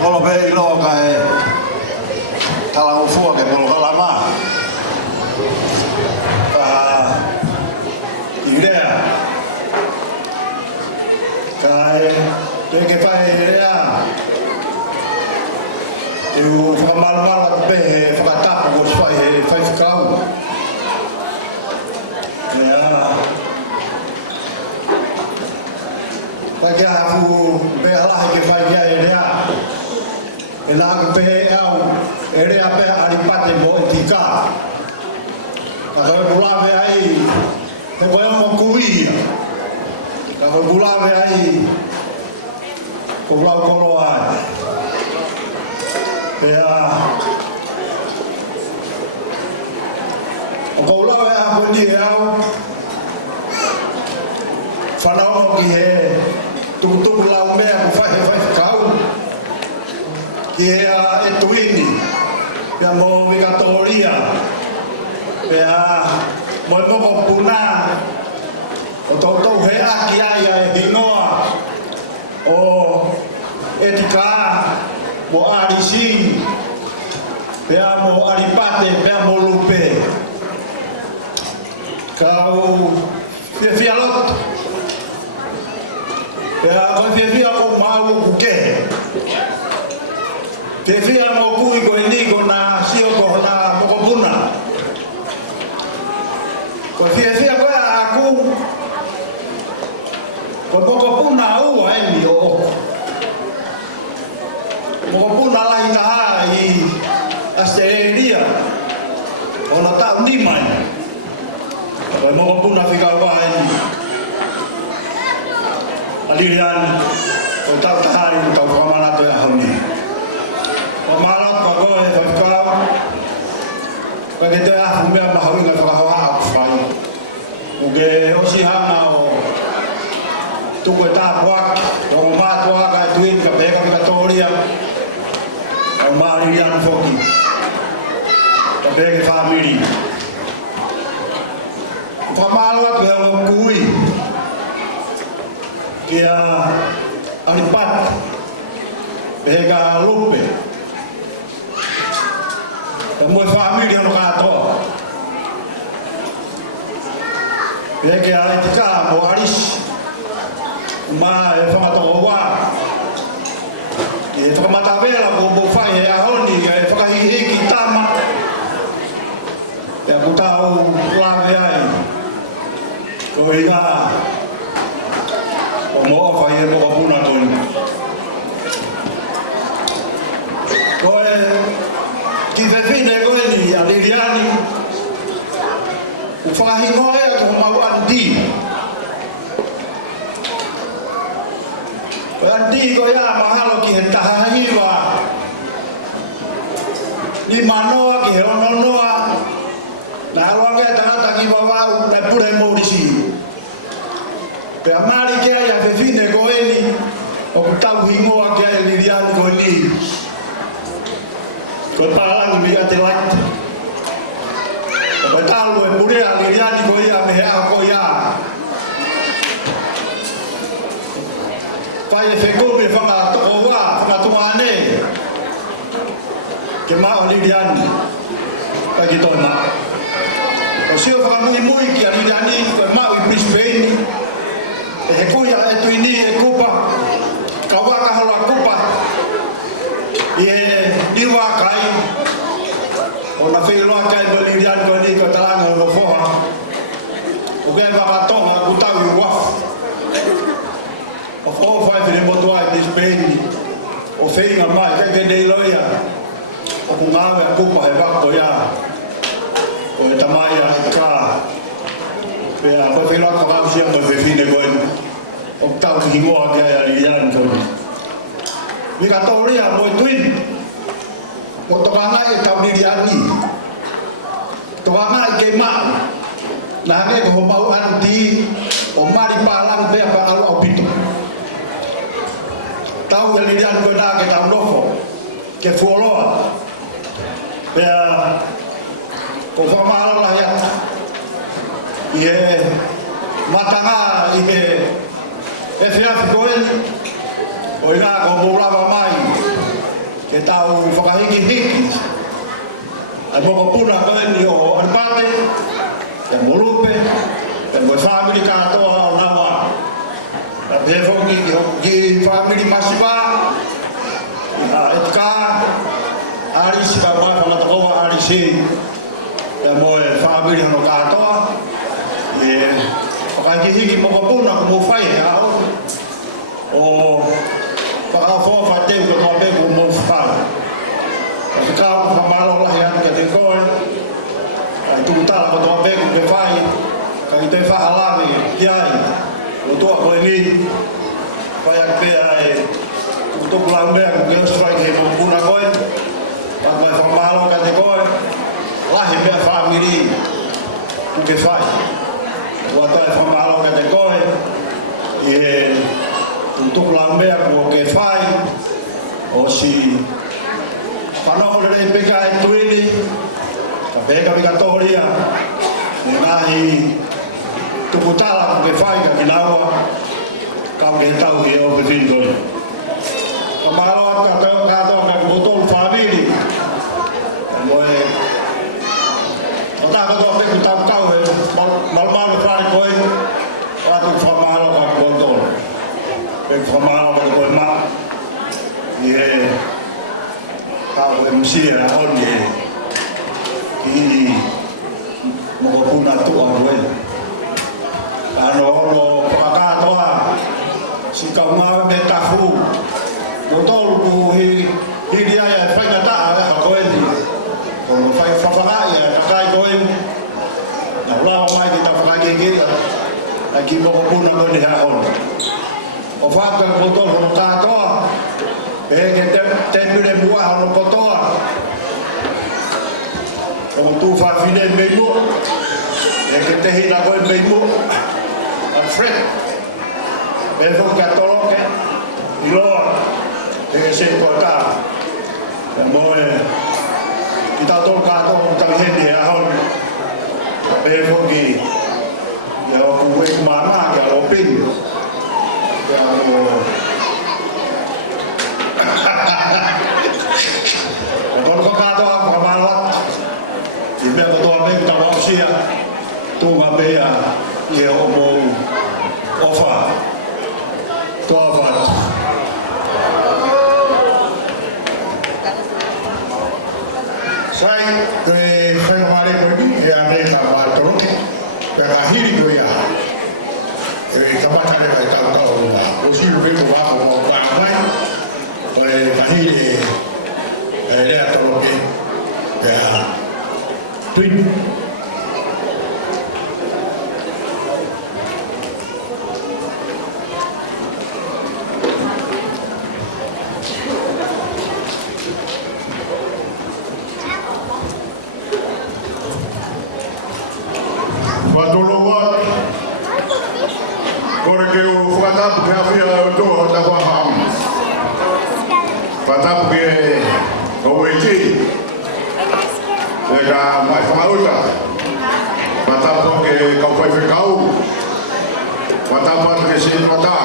Olo vei loka e tala o fua ke polo kalama. Idea. Kai ke pai rea. Eu famalmal pe fakata ko fai kau. Ya. Bagi aku belah ke fai rea. Elang pe au area pe alipate mo etika. Kalau bulan pe ai te koe mo kui. Kalau bulan pe ai ko bulan kolo ai. Ya. Ko bulan pe aku di au. Fanau ki he tu bulan me aku fai kau. Ia etuini ya mo Victoria ya mo mo puna o toto he aki ya hinoa o etika mo arisi ya mo aripate ya mo lupe kau fialot ya ko fia ko mau ke Te fia mo kui ko ini ko na sio ko na mo ko puna. Ko fia ko aku. Ko ko puna u ai mi o. Mo puna la ina ai Australia. Ona ta ndi mai. Ko mo puna fika wa ai. Alirian ko ta tahari ko ko mana to ya hami. Malam bago e fakam bagi tu ah umia bahawi ngai fakawa afai uge osi hana o tu ko ta wak o ma to ga tuin ka be ka Victoria o ma rian foki ka be ke family famalo tu o kui kia alipat bega lupe Moi família no gato. Peke a etika mo aris. Ma e famato wa. E to mata vela ko bo fai a honi e fakahi ki tama. Te butau lave ai. Ko ina. O mo fai e mo puna ton. Ko e Kifefine koeni ya Liliani ufahi ngoe ko mau andi ko ya mahalo ki hentaha hiwa ni manoa ki hononoa na alwange tata ki baba na pure mo disi pe amari ke ya fefine koeni o kutau hingoa ke Liliani koeni Ko palang mi ate lat. Ko talu e pure a Liliani ko ia me ha ko ia. Pai e feko me fanga to wa, fanga to ane. Ke ma o Liliani. Ka ki to na. O sio fanga muy ki a Liliani ko ma o Brisbane. E ko ia e tuini e kupa. Ka wa ka hala kupa. Diwa kai ona felo kai Liliani ko ni ko talanga mo foha o ge va tonga ku tawi waf o fo fa de mo doa de Spain o feinga mai ke de loia o ku ngawe ku pa e va ko ya o e tamaya ka pe a ko felo ko va sia mo fine ko o tau ki mo ga ya Liliani ko Victoria mo twin Otokanga e tau Liliani. Tokanga e ke ma. Nange ko mau anti o mari palang pe apa alu opito. Tau Liliani ko na ke tau lofo. Ke fuoloa. Pe ko famala la ya. Ie matanga e fia koen. Oina ko bola mai. ke tau whakahiki-hiki. Ai moko puna koe ni o Alpate, e Molupe, e mo whamiri katoa o Nawa. A pēwhau ki whamiri Masiwa, e tika, ari si ka mai whamatakoa ari si, e mo e whamiri hano katoa, e whakahiki-hiki moko puna ko mo whai e ao, o whakawhoa whateu ka toa peku mo whai. Kasi kao whamaro lahi atu ka te koe, ai tukutala ko toa peku ke whai, ka i te whahalawe ki ai, o toa koe ni, whai ak pēa e tukutuku lau mea ku ke Austrike he mo puna koe, ka koe whamaro ka te koe, lahi mea whamiri ku ke whai. Ua toa whamaro ka te koe, i he tukutuku lau mea ku ke whai, o si whanau rei peka e tuini, ka peka pika tohoria, e ngahi tukutala ku ke whai ka kinaua, ka ke tau ki o pe whindoi. Ka mahalo atu ka toa ka kutolu whamiri, ka moe, o tā katoa peku tau kau e, malmalu whare koe, o atu whamahalo ka kutolu. Peku whamahalo ka koe maa, i e, kau e msia honi e ki moko puna tua koe. Ano ono whakatoa si kau ngāwe me tafu. Mo tolu ku hiri ai e whaingataa e ha koe ni. Kono whai whawhakai e kakai koe. Na ulawa mai ki ta whakai kea. Ai ki moko puna koe ni ha honi. O whaka ko tolu hono katoa. E ke te mire mua hono kotoa. O tu whawhine mei mo. E ke te hina koe mei mo. A fred. E whuka toloke. I loa. E ke se koe tā. E moe. I tau tolu katoa o tau hendi e ahon. E whuki. E o kuwe kumana ke o ping. E o kono katoa whakamalat, i mea kotoa meku tau ausia, tūma mea i e homo ofa, toa whatu. Sai, koe whakamare koe ni, e a mea ka mātoroke, koe ka hiri koe ia. E kamatare kai tau tau nga, o siru reko wako o whakamai, koe ka hiri e rea toroke, e a tuin. Watapu ke awhia o toa o ta whaham. Watapu ke o weiti. E ka mai whamauta. Watapu ke kauwhai whikau. Watapu atu ke se wata.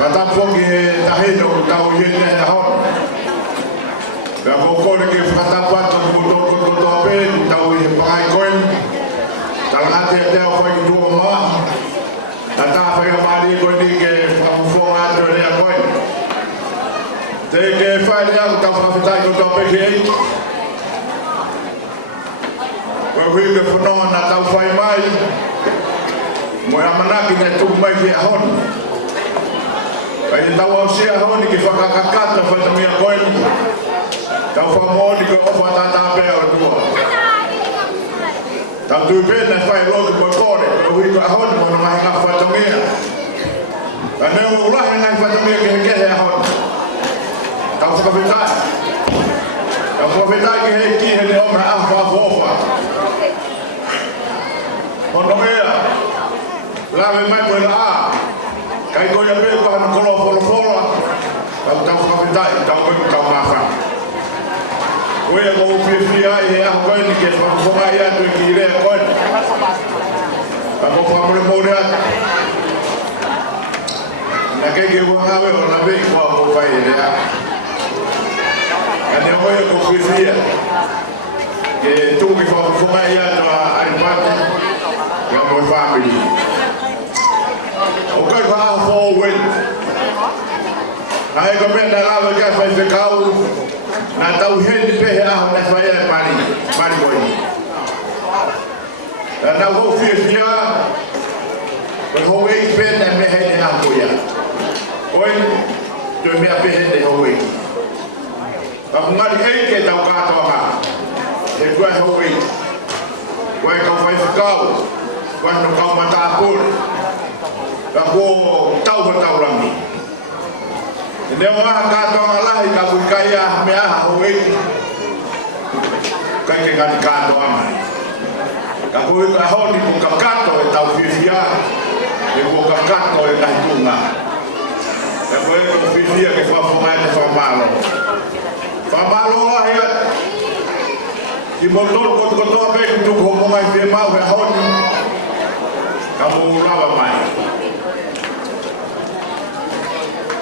Watapu ke tahino o tau iene he hon. Pea kōkore ke whakatapu atu ki mutoko kotoa pē, tau i he pangai koen. Talangate e teo whai ki tua maa. Tata whai mari koe ni ke whamuwhonga atu rea koe. Te ke whai rea ku tau whawhitai ko tau peke ei. Koe hui ke whanoa na tau whai mai. Moe amanaki ne tuku mai ki ahon. Kai te tau au si ahon ki whakakakata whaitamia koe. Tau whamoni ko ofa tata pēa o tua. Tau tui pēne whai loki koe kore. Koe hui ko ahon mo na mahi ngā whaitamia. Ka neo ulahi ngai whaitamia ke he kehe ahon. Tau whakawhitai. Tau whakawhitai ki he ki he ne ome awha ofa. Hono mea. Lawe mai koe la a. Kai koe a pēko hana kolo wholofola. Tau whakawhitai. Tau koe tau mawha. Koe a kou whiwhi ai he aho koe ni ke whakawhonga i atu ki i rea koe. Ka kou whamure mōre atu. Na kei ke ua ngawe o na vei kua kou whai e rea. Ane oe ko whiwhia. Ke tūki whakawhunga ia toa aripate. Ia moi whāmiri. O kai whāo fōwen. Nā e ka mea nā rawa kia whai whekau. Nā tau heni pehe aho nā whai e mari koi. Nā hou whiwhia. Koe hou ei pēne me heni aho koia. Koe, tui mea pehe ne hou ei. Ka mungari ei ke tau kātoa ngā. E koe hou ei. Koe kau whai whekau. Koe no kau mata apore. Ka kua tau rangi. E neo maha kātoa ngā lahi ka kui kai aha me aha hou ei. Kai ke ngani kātoa mai. Ka koe ka honi ko ka kato e tau whiwhia. E ko ka kato e nahi tūnga. E koe ko whiwhia ke whawhunga e te whamalo. Whamalo lahi a. Ki motor kotoa pe ki tuku homonga i te mau he honi. Ka mōrawa mai.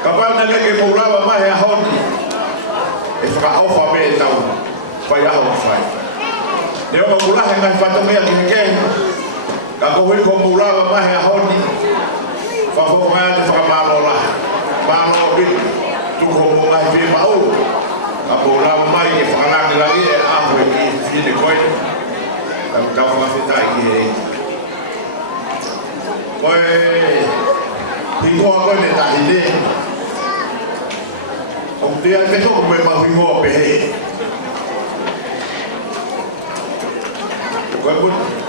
Ka pāna leke mōrawa mai he honi. E whakaofa me e tau. Whai aho whai. Neo ka murahe ngai whatamea ki heke. Ka kohui ko murawa mahe a honi. Whawho ngai te whakamalo lahi. Mālo rin. Tuko mo ngai whi mau. Ka murawa mai ke whakalangi lagi e aho e ki whine koe. Ka tau whakawhitai ki he. Koe hingoa koe ne tahi ne. O te ai te toko me mahingoa pehe.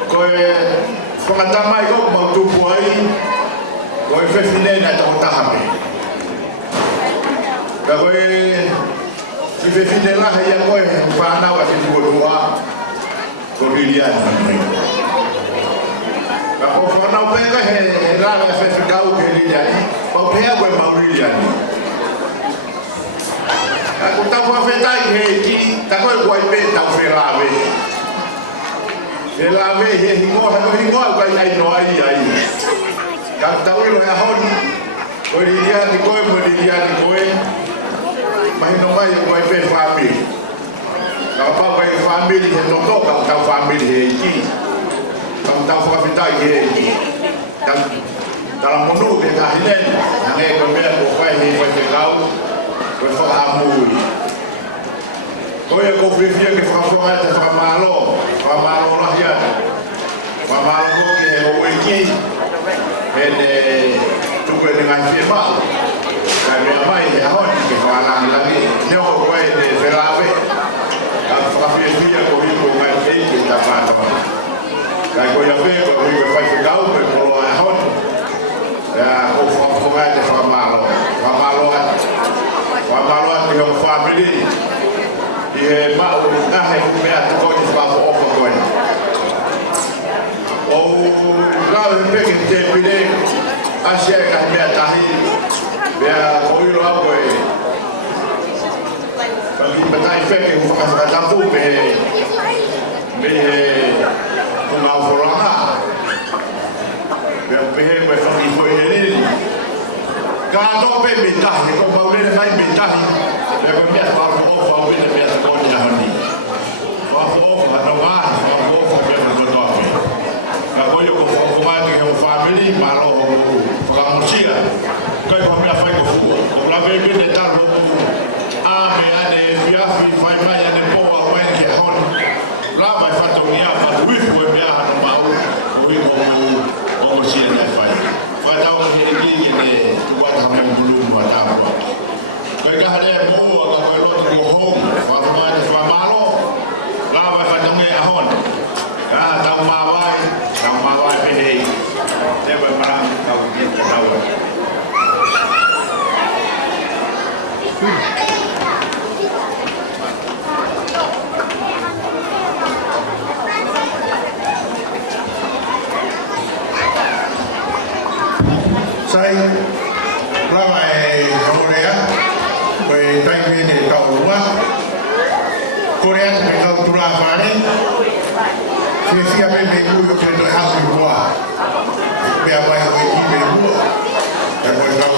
Koe whakatamai ko mau tupu ai. Koe whewhine na tau tahame. Ka koe whewhine laha ia koe whanau a te tuatua. Ko ririani. Ka ko whanau pēka he rāga whewhikau ke ririani. Pau pēa koe mau ririani. Ka ko tau whawhetai he ki, ta koe koe pē tau wherawe. E la me he hingoa kai ai no ai. Ka tau ilo he honi. Koe ririani koe, mo ririani koe. Mahi no mai e koe pe whamiri. Ka pau kai whamiri he noto, ka tau whamiri he iki. Ka tau whakawhitai he iki. Tala monu te kahinen. Nange koe mea ko koe he koe te kau. Koe whakamui. Koe e ko whiwhia ke whakawhonga te whakamalo. Whamalo lahi atu. Whamalo koki he ho eki. He ne tuku e ne ngai whie mau. Kai mea mai he ahoni ke whakalangi langi. Neo koe ne wherawe. Ka whakawhiwhia ko hiko ngai eiki e ta whātawa. Kai koe a whe ko hiko e whaifekau koe kolo a ahoni. Ko whakawhonga te whamalo. Whamalo atu. Whamalo atu he o whamiri. I he mau ngahe kumea te koe te whapo ofa koe. O rau he peke te pire, asia e kahi mea tahi, mea koiro a koe. Kaki patai peke hu whakatapu me he kunga uforanga. Mea pehe koe whaki koe he nini. Ka anō pe me tahi, ko maurene mai me tahi, mea koe mea whapo ofa o wina mea te koe ni ahoni. Whapo ofa hana wahi, whapo ofa mea te koe tope. Ka koe ko whakumati he o whamiri, maro o whakamusia. Kai ko mea whai ko fua. Ko lawe mene taro a me ane whiawhi whai mai ane poa wai ki a honi. Lawa e whatongi a ma wifu e mea hana mau o hiko o mosia nei whai. Whai tau he ki ne tuwata me mbulunu wa tāpua. Kai kaha rea mua ka koe lotu ko hong, whakumati whamalo. Lawa e whatongi a honi. Ka tau mawai pehei. Tewa marang kau kita tahu. Saya ramai Korea, kau tanya ni kau rumah. Korea seperti kau turun mana? Siapa yang mengurus kerja hasil buah? Biar baik bagi ibu dan orang